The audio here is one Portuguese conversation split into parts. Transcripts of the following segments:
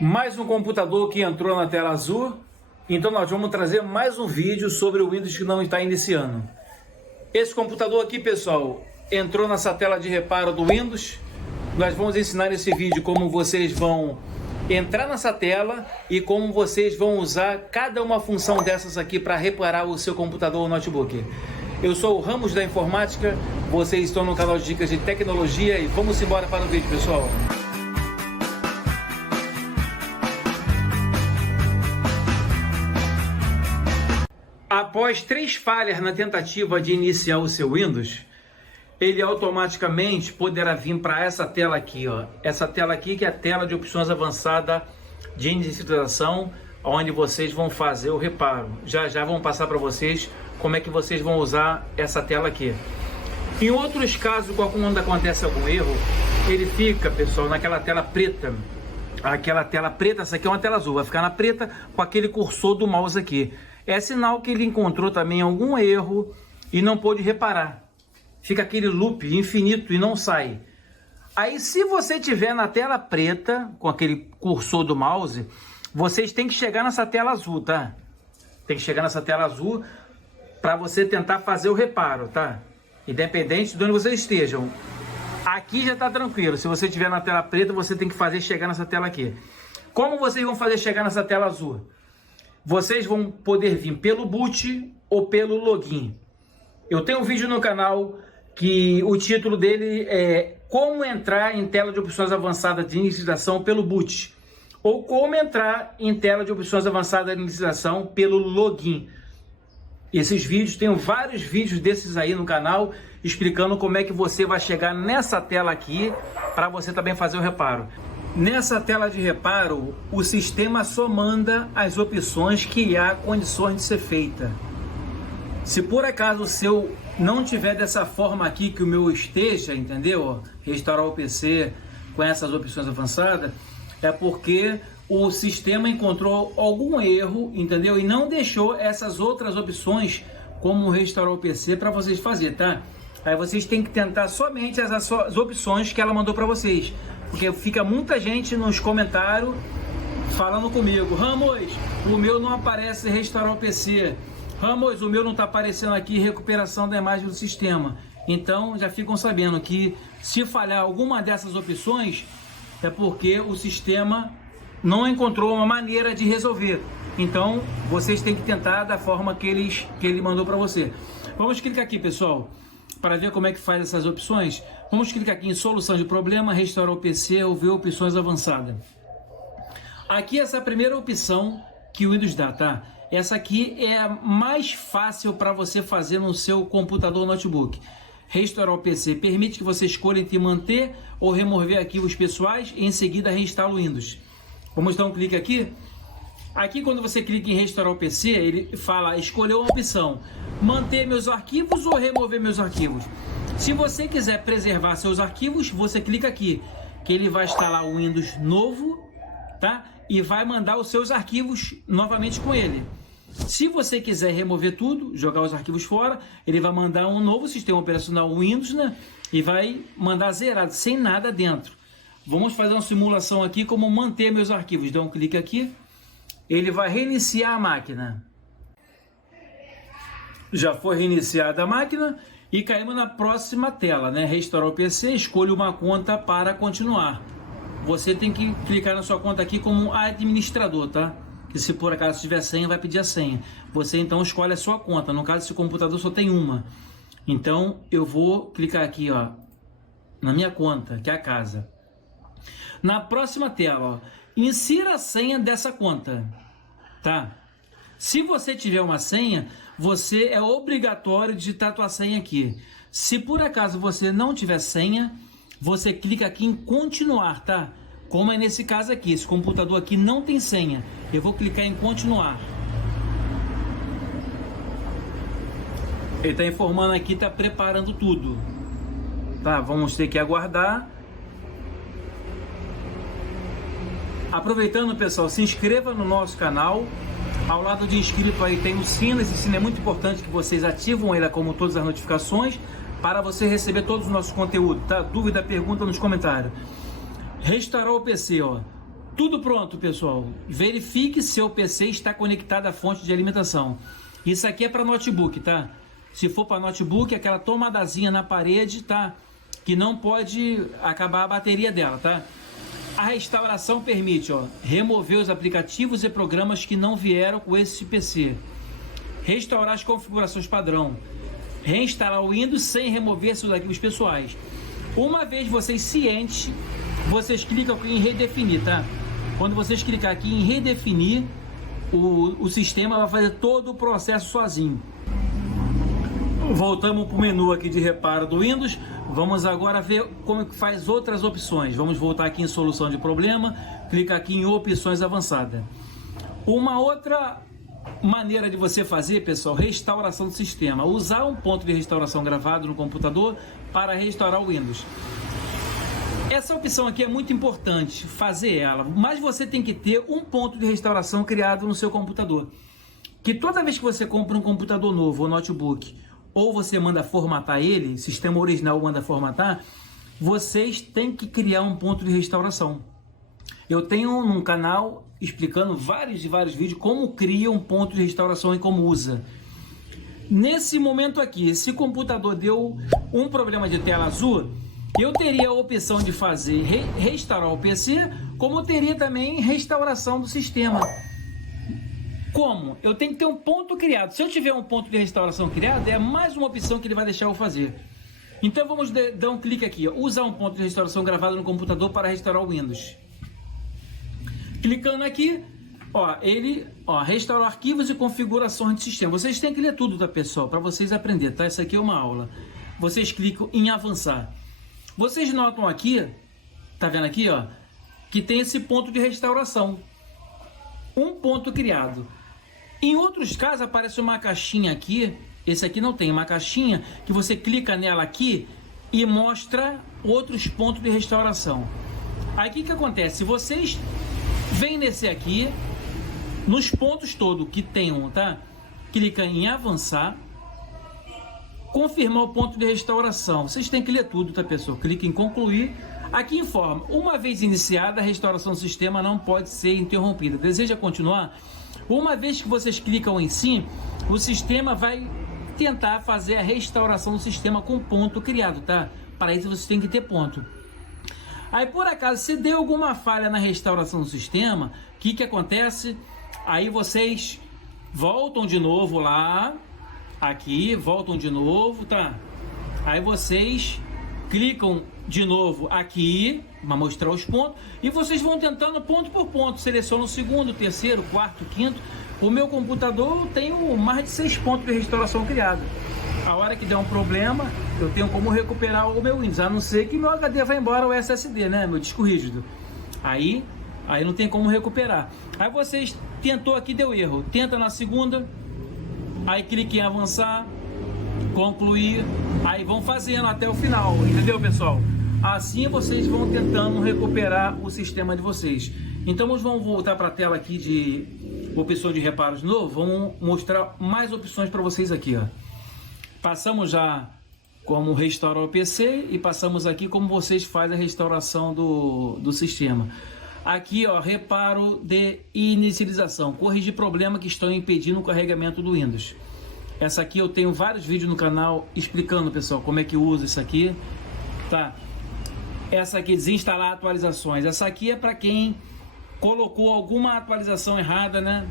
Mais um computador que entrou na tela azul, então nós vamos trazer mais um vídeo sobre o Windows que não está iniciando. Esse computador aqui, pessoal, entrou nessa tela de reparo do Windows. Nós vamos ensinar nesse vídeo como vocês vão entrar nessa tela e como vocês vão usar cada uma função dessas aqui para reparar o seu computador ou notebook. Eu sou o Ramos da Informática, vocês estão no canal de Dicas de Tecnologia e vamos embora para o vídeo, pessoal. Após 3 falhas na tentativa de iniciar o seu Windows, ele automaticamente poderá vir para essa tela aqui, ó. Essa tela aqui que é a tela de opções avançada de inicialização, onde vocês vão fazer o reparo. Já vão passar para vocês como é que vocês vão usar essa tela aqui. Em outros casos, quando acontece algum erro, ele fica, pessoal, naquela tela preta. Aquela tela preta, essa aqui é uma tela azul, vai ficar na preta com aquele cursor do mouse aqui. É sinal que ele encontrou também algum erro e não pôde reparar. Fica aquele loop infinito e não sai. Aí, se você tiver na tela preta, com aquele cursor do mouse, vocês têm que chegar nessa tela azul, tá? Tem que chegar nessa tela azul para você tentar fazer o reparo, tá? Independente de onde vocês estejam. Aqui já está tranquilo. Se você estiver na tela preta, você tem que fazer chegar nessa tela aqui. Como vocês vão fazer chegar nessa tela azul? Vocês vão poder vir pelo boot ou pelo login. Eu tenho um vídeo no canal que o título dele é Como entrar em tela de opções avançadas de inicialização pelo boot, ou como entrar em tela de opções avançadas de inicialização pelo login. Esses vídeos, tenho vários vídeos desses aí no canal explicando como é que você vai chegar nessa tela aqui para você também fazer o reparo. Nessa tela de reparo, o sistema só manda as opções que há condições de ser feita. Se por acaso o seu não tiver dessa forma aqui que o meu esteja, entendeu? Restaurar o PC com essas opções avançadas, é porque o sistema encontrou algum erro, entendeu? E não deixou essas outras opções, como restaurar o PC, para vocês fazer, tá? Aí vocês têm que tentar somente as opções que ela mandou para vocês. Porque fica muita gente nos comentários falando comigo: Ramos, o meu não aparece restaurar o PC. Ramos, o meu não está aparecendo aqui recuperação da imagem do sistema. Então já ficam sabendo que se falhar alguma dessas opções é porque o sistema não encontrou uma maneira de resolver. Então vocês têm que tentar da forma que ele mandou para você. Vamos clicar aqui, pessoal, para ver como é que faz essas opções. Vamos clicar aqui em solução de problema, restaurar o PC ou ver opções avançadas. Aqui essa é a primeira opção que o Windows dá, tá? Essa aqui é a mais fácil para você fazer no seu computador ou notebook. Restaurar o PC permite que você escolha entre manter ou remover arquivos pessoais e em seguida reinstala o Windows. Vamos dar um clique aqui. Aqui, quando você clica em restaurar o PC, ele fala escolher uma opção: manter meus arquivos ou remover meus arquivos. Se você quiser preservar seus arquivos, você clica aqui, que ele vai instalar o Windows novo, tá? E vai mandar os seus arquivos novamente com ele. Se você quiser remover tudo, jogar os arquivos fora, ele vai mandar um novo sistema operacional Windows, né? E vai mandar zerado, sem nada dentro. Vamos fazer uma simulação aqui como manter meus arquivos. Dá um clique aqui. Ele vai reiniciar a máquina. Já foi reiniciada a máquina e caímos na próxima tela, né? Restaurar o PC, escolha uma conta para continuar. Você tem que clicar na sua conta aqui como administrador, tá? Que se por acaso tiver senha, vai pedir a senha. Você então escolhe a sua conta. No caso, esse computador só tem uma. Então eu vou clicar aqui, ó, na minha conta, que é a casa. Na próxima tela, ó, insira a senha dessa conta, tá? Se você tiver uma senha, você é obrigatório digitar a tua senha aqui. Se por acaso você não tiver senha, você clica aqui em continuar, tá? Como é nesse caso aqui, esse computador aqui não tem senha. Eu vou clicar em continuar. Ele está informando aqui, está preparando tudo. Tá, vamos ter que aguardar. Aproveitando, pessoal, se inscreva no nosso canal. Ao lado de inscrito aí tem o sino. Esse sino é muito importante que vocês ativam ele como todas as notificações para você receber todos os nossos conteúdos, tá? Dúvida, pergunta nos comentários. Restaurar o PC, ó. Tudo pronto, pessoal. Verifique se seu PC está conectado à fonte de alimentação. Isso aqui é para notebook, tá? Se for para notebook, aquela tomadazinha na parede, tá? Que não pode acabar a bateria dela, tá? A restauração permite, ó, remover os aplicativos e programas que não vieram com esse PC. Restaurar as configurações padrão. Reinstalar o Windows sem remover seus arquivos pessoais. Uma vez vocês cientes, vocês clicam aqui em redefinir, tá? Quando vocês clicar aqui em redefinir, o sistema vai fazer todo o processo sozinho. Voltamos para o menu aqui de reparo do Windows. Vamos agora ver como que faz outras opções. Vamos voltar aqui em solução de problema, clicar aqui em opções avançadas. Uma outra maneira de você fazer, pessoal, restauração do sistema. Usar um ponto de restauração gravado no computador para restaurar o Windows. Essa opção aqui é muito importante, fazer ela, mas você tem que ter um ponto de restauração criado no seu computador. Que toda vez que você compra um computador novo ou notebook, ou você manda formatar ele, sistema original manda formatar, vocês têm que criar um ponto de restauração. Eu tenho um canal explicando vários vídeos como cria um ponto de restauração e como usa. Nesse momento aqui, esse computador deu um problema de tela azul, eu teria a opção de fazer restaurar o PC, como teria também restauração do sistema. Como? Eu tenho que ter um ponto criado. Se eu tiver um ponto de restauração criado, é mais uma opção que ele vai deixar eu fazer. Então vamos dar um clique aqui, ó. Usar um ponto de restauração gravado no computador para restaurar o Windows. Clicando aqui, ó, ele restaurou arquivos e configurações de sistema. Vocês têm que ler tudo, tá, pessoal? Para vocês aprenderem, tá? Isso aqui é uma aula. Vocês clicam em avançar. Vocês notam aqui, tá vendo aqui, ó, que tem esse ponto de restauração. Um ponto criado. Em outros casos aparece uma caixinha aqui, esse aqui não tem, uma caixinha que você clica nela aqui e mostra outros pontos de restauração. Aí o que acontece? Se vocês vêm nesse aqui, nos pontos todos que tem um, tá? Clica em avançar, confirmar o ponto de restauração. Vocês têm que ler tudo, tá, pessoal? Clica em concluir. Aqui informa, uma vez iniciada, a restauração do sistema não pode ser interrompida. Deseja continuar? Uma vez que vocês clicam em sim, o sistema vai tentar fazer a restauração do sistema com ponto criado, tá? Para isso você tem que ter ponto. Aí por acaso, se deu alguma falha na restauração do sistema, o que acontece? Aí vocês voltam de novo lá, aqui, voltam de novo, tá? Aí vocês clicam de novo aqui, para mostrar os pontos, e vocês vão tentando ponto por ponto, seleciona o segundo, terceiro, quarto, quinto. O meu computador eu tenho mais de 6 pontos de restauração criado. A hora que der um problema, eu tenho como recuperar o meu Windows, a não ser que meu HD vai embora, o SSD, né, meu disco rígido. Aí não tem como recuperar. Aí vocês tentou aqui, deu erro, tenta na segunda, aí clique em avançar, concluir, aí vão fazendo até o final, entendeu, pessoal? Assim vocês vão tentando recuperar o sistema de vocês. Então vamos voltar para a tela aqui de opções de reparos de novo. Vamos mostrar mais opções para vocês aqui, ó. Passamos já como restaurar o PC e passamos aqui como vocês fazem a restauração do sistema. Aqui, ó, reparo de inicialização, corrigir problemas que estão impedindo o carregamento do Windows. Essa aqui eu tenho vários vídeos no canal explicando, pessoal, como é que usa isso aqui, tá? Essa aqui, desinstalar atualizações. Essa aqui é para quem colocou alguma atualização errada, né?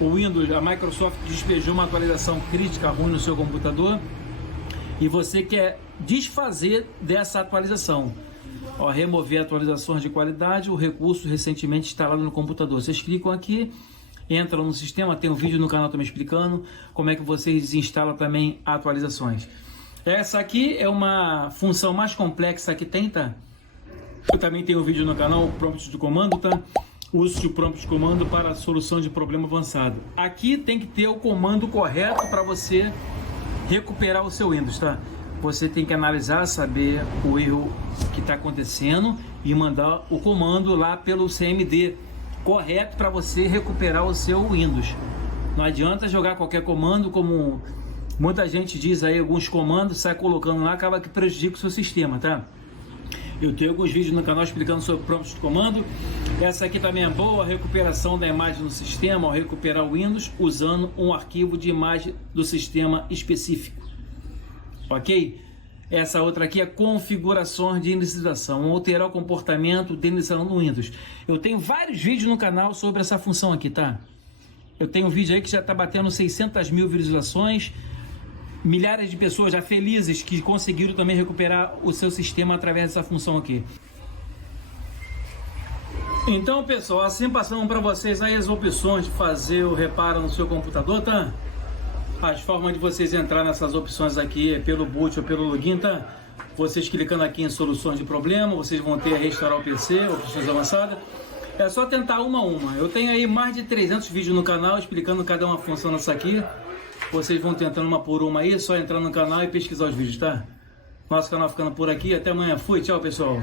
O Windows, a Microsoft despejou uma atualização crítica ruim no seu computador e você quer desfazer dessa atualização. Ó, remover atualizações de qualidade, o recurso recentemente instalado no computador. Vocês clicam aqui, entram no sistema, tem um vídeo no canal também explicando como é que vocês desinstalam também atualizações. Essa aqui é uma função mais complexa que tem, tá? Eu também tenho um vídeo no canal, prompt de comando, tá? Uso de prompt de comando para solução de problema avançado. Aqui tem que ter o comando correto para você recuperar o seu Windows, tá? Você tem que analisar, saber o erro que está acontecendo e mandar o comando lá pelo CMD correto para você recuperar o seu Windows. Não adianta jogar qualquer comando, como muita gente diz aí, alguns comandos, sai colocando lá, acaba que prejudica o seu sistema, tá? Eu tenho alguns vídeos no canal explicando sobre prompts de comando. Essa aqui também é boa, a recuperação da imagem do sistema ao recuperar o Windows usando um arquivo de imagem do sistema específico. Ok? Essa outra aqui é configurações de inicialização, alterar o comportamento de inicialização no Windows. Eu tenho vários vídeos no canal sobre essa função aqui, tá? Eu tenho um vídeo aí que já está batendo 600 mil visualizações, milhares de pessoas já felizes que conseguiram também recuperar o seu sistema através dessa função aqui. Então, pessoal, assim passamos para vocês aí as opções de fazer o reparo no seu computador, tá? As formas de vocês entrar nessas opções aqui é pelo boot ou pelo login, tá? Vocês clicando aqui em soluções de problema, vocês vão ter a restaurar o PC, opções avançadas. É só tentar uma a uma. Eu tenho aí mais de 300 vídeos no canal explicando cada uma função dessa aqui. Vocês vão tentando uma por uma aí, só entrar no canal e pesquisar os vídeos, tá? Nosso canal ficando por aqui. Até amanhã. Fui, tchau, pessoal.